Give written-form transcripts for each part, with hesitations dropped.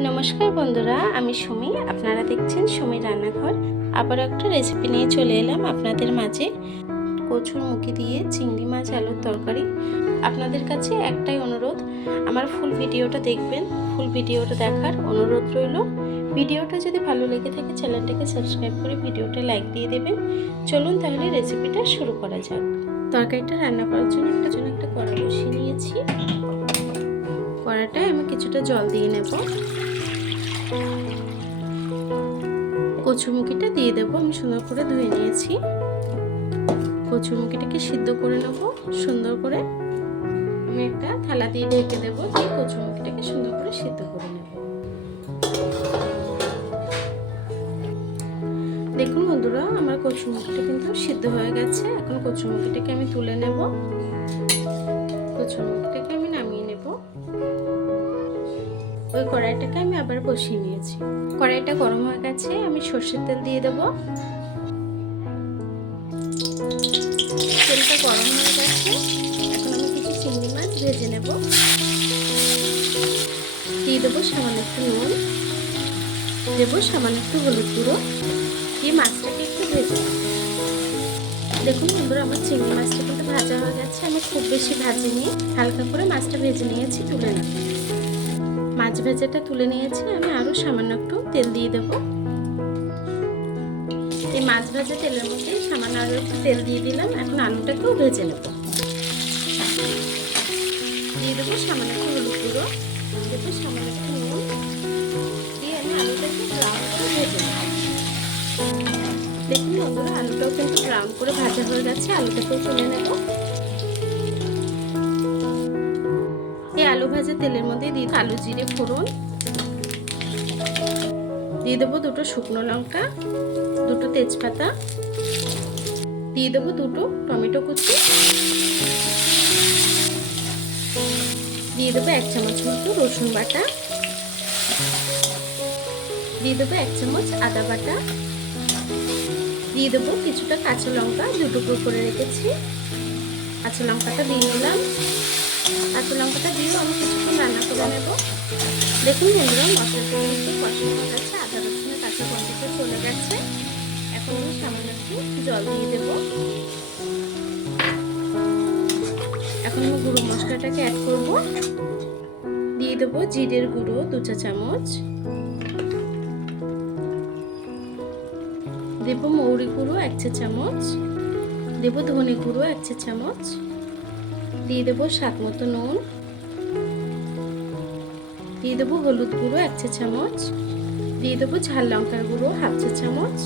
নমস্কার বন্ধুরা, আমি সুমি। আপনারা দেখছেন সুমির রান্নাঘর। আবার একটা রেসিপি নিয়ে চলে এলাম আপনাদের মাঝে। কচুর মুখি দিয়ে চিংড়ি মাছ আলুর তরকারি। আপনাদের কাছে একটাই অনুরোধ, আমার ফুল ভিডিওটা দেখবেন। ফুল ভিডিওটা দেখার অনুরোধ রইল। ভিডিওটা যদি ভালো লেগে থাকে চ্যানেলটাকে সাবস্ক্রাইব করে ভিডিওটা লাইক দিয়ে দেবেন। চলুন তাহলে রেসিপিটা শুরু করা যাক। তরকারিটা রান্না করার জন্য একটা কড়া বসিয়ে নিয়েছি। কড়াটায় আমি কিছুটা জল দিয়ে নেব। কচুরমুখিটা দিয়ে দেবো। আমি সুন্দর করে ধুয়ে নিয়েছি। কচুরমুখিটাকে সিদ্ধ করে নেব সুন্দর করে। আমি একটা থালা দিয়ে ঢেকে দেবো, দিয়ে কচুরমুখিটাকে সুন্দর করে সিদ্ধ করে নেব। দেখুন বন্ধুরা, আমার কচুরমুখিটা কিন্তু সিদ্ধ হয়ে গেছে। এখন কচুরমুখিটাকে আমি তুলে নেব। কচুরমুখিটাকে আমি নামিয়ে নেব। ওই কড়াইটাকে আমি আবার বসিয়ে নিয়েছি। কড়াইটা গরম হয়ে গেছে। আমি সর্ষের তেল দিয়ে দেব। তেলটা গরম হয়ে গেছে। এখন আমি কিছু চিংড়ি মাছ ভেজে নেব। দিয়ে দেবো সামান্য একটু নুন, দেবো সামান্য একটু হলুদ গুঁড়ো, দিয়ে মাছটাকে একটু ভেজে নেব। দেখুন বন্ধুরা, আমার চিংড়ি মাছটা কিন্তু ভাজা হয়ে গেছে। আমি খুব বেশি ভাজিনি, হালকা করে মাছটা ভেজে নিয়েছি। তুলে নেব। মাছ ভেজাটা তুলে নিয়েছি। আমি আরও সামান্য একটু তেল দিয়ে দেব। এই মাছ ভাজা তেলের মধ্যে সামান্য আরও একটু তেল দিয়ে দিলাম। এখন আলুটাকেও ভেজে নেব। দিয়ে দেবো সামান্য একটু হলুদ গুঁড়ো, দেবো সামান্য একটু নুন, দিয়ে আমি আলুটাকে ব্রাউন করে ভেজে নেব। দেখুন বন্ধুরা, আলুটাও কিন্তু ব্রাউন করে ভাজা হয়ে গেছে। আলুটাকেও তুলে নেব। এই আলু ভাজা তেলের মধ্যে দিয়ে কালো জিরে ফোড়ন, দিয়ে দেবো দুটো শুকনো লঙ্কা, দুটো তেজপাতা, দিয়ে দেবো দুটো টমেটো কুচি, দিয়ে দেবো 1 চামচ মতো রসুন বাটা, দিয়ে দেবো 1 চামচ আদা বাটা, দিয়ে দেবো কিছুটা কাঁচা লঙ্কা দুটুকরো করে রেখেছি। কাঁচা লঙ্কাটা দিয়ে নিলাম। কাঁচা লঙ্কাটা দিয়েও আমি কিছুক্ষণ রান্না করে নেব। দেখুন বন্ধুরা, মশলাটা কিন্তু কষা হয়ে গেছে। আদা রসুনের কাঁচা গন্ধটা চলে গেছে। এখন আমি সামান্য একটু জল দিয়ে দেব। এখন আমি গুঁড়ো মশলাটাকে অ্যাড করব। দিয়ে দেবো জিরের গুঁড়ো 2 চা চামচ, দেবো মৌরি গুঁড়ো 1 চা চামচ, দেবো ধনে গুঁড়ো 1 চা চামচ, দিয়ে দেবো স্বাদ মতো নুন, দিয়ে দেবো হলুদ গুঁড়ো 1 চা চামচ, দিয়ে দেবো ঝাল লঙ্কার গুঁড়ো 1/2 চা চামচ।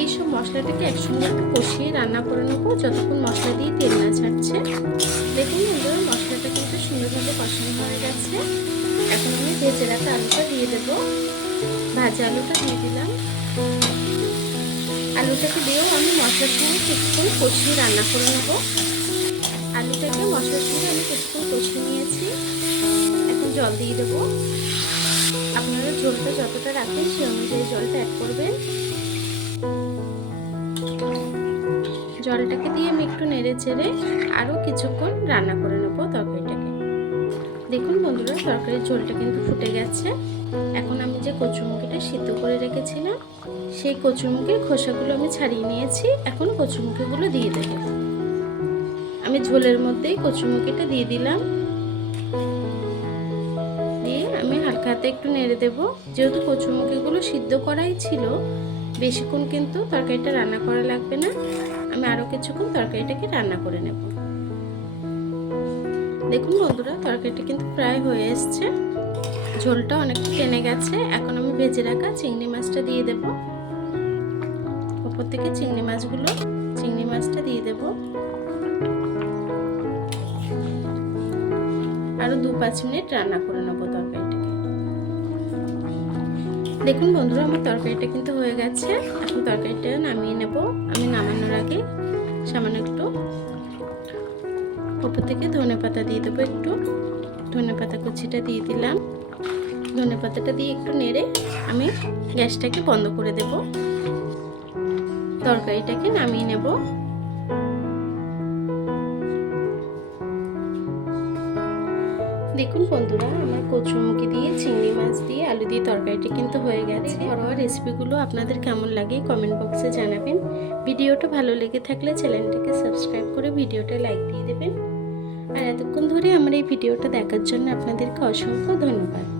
এই সব মশলাটাকে একসঙ্গে একটু কষিয়ে রান্না করে নেবো যতক্ষণ মশলা দিয়ে তেল না ছাড়ছে। দেখুন বন্ধুরা, মশলাটা কিন্তু সুন্দরভাবে কষানো হয়ে গেছে। এখন আমি ভেজে রাখা আলুটা দিয়ে দেবো। ভাজা আলুটা দিয়ে দিলাম। আলুটাকে দিয়েও আমি মশলার সঙ্গে কিছুক্ষণ কষিয়ে রান্না করে নেব। আলুটাকে মশলার সঙ্গে আমি কিছুক্ষণ কষিয়ে নিয়েছি। এখন জল দিয়ে দেবো। আপনারা ঝোলটা যতটা রাখেন সেই অনুযায়ী জলটা অ্যাড করবেন। জলটাকে দিয়ে আমি একটু নেড়ে চেড়ে আরও কিছুক্ষণ রান্না করে নেবো তরকারিটাকে। দেখুন বন্ধুরা, তরকারির ঝোলটা কিন্তু ফুটে গেছে। এখন আমি যে কচুরমুখিটা সিদ্ধ করে রেখেছিলাম সেই কচুরমুখির খোসাগুলো আমি ছাড়িয়ে নিয়েছি। এখন কচুরমুখিগুলো দিয়ে দেবো। আমি ঝোলের মধ্যেই কচুরমুখিটা দিয়ে দিলাম। দিয়ে আমি হালকা হাতে একটু নেড়ে দেবো। যেহেতু কচুরমুখিগুলো সিদ্ধ করাই ছিল, বেশিক্ষণ কিন্তু তরকারিটা রান্না করা লাগবে না। আমি আরও কিছুক্ষণ তরকারিটাকে রান্না করে নেব। দেখুন বন্ধুরা, তরকারিটা কিন্তু প্রায় হয়ে এসছে। ঝোলটা অনেকটা টেনে গেছে। এখন আমি ভেজে রাখা চিংড়ি মাছটা দিয়ে দেব। উপর থেকে চিংড়ি মাছটা দিয়ে দেব। আরও 2-5 মিনিট রান্না করে নেবো তরকারিটাকে। দেখুন বন্ধুরা, আমার তরকারিটা কিন্তু হয়ে গেছে। এখন তরকারিটা নামিয়ে নেব। আমি নামানোর আগে সামান্য একটু উপর থেকে ধনেপাতা দিয়ে দেবো। একটু ধনেপাতা কুচিটা দিয়ে দিলাম। ধনেপাতাটা দিয়ে একটু নেড়ে আমি গ্যাসটাকে বন্ধ করে দেব। তরকারিটাকে নামিয়ে নেব। দেখুন বন্ধুরা, আমার কচুরমুখি দিয়ে চিংড়ি মাছ দিয়ে আলু দিয়ে তরকারিটি কিন্তু হয়ে গেছে। ঘরোয়া রেসিপিগুলো আপনাদের কেমন লাগে কমেন্ট বক্সে জানাবেন। ভিডিওটা ভালো লেগে থাকলে চ্যানেলটাকে সাবস্ক্রাইব করে ভিডিওটা লাইক দিয়ে দেবেন। আর এতক্ষণ ধরে আমার এই ভিডিওটা দেখার জন্য আপনাদেরকে অসংখ্য ধন্যবাদ।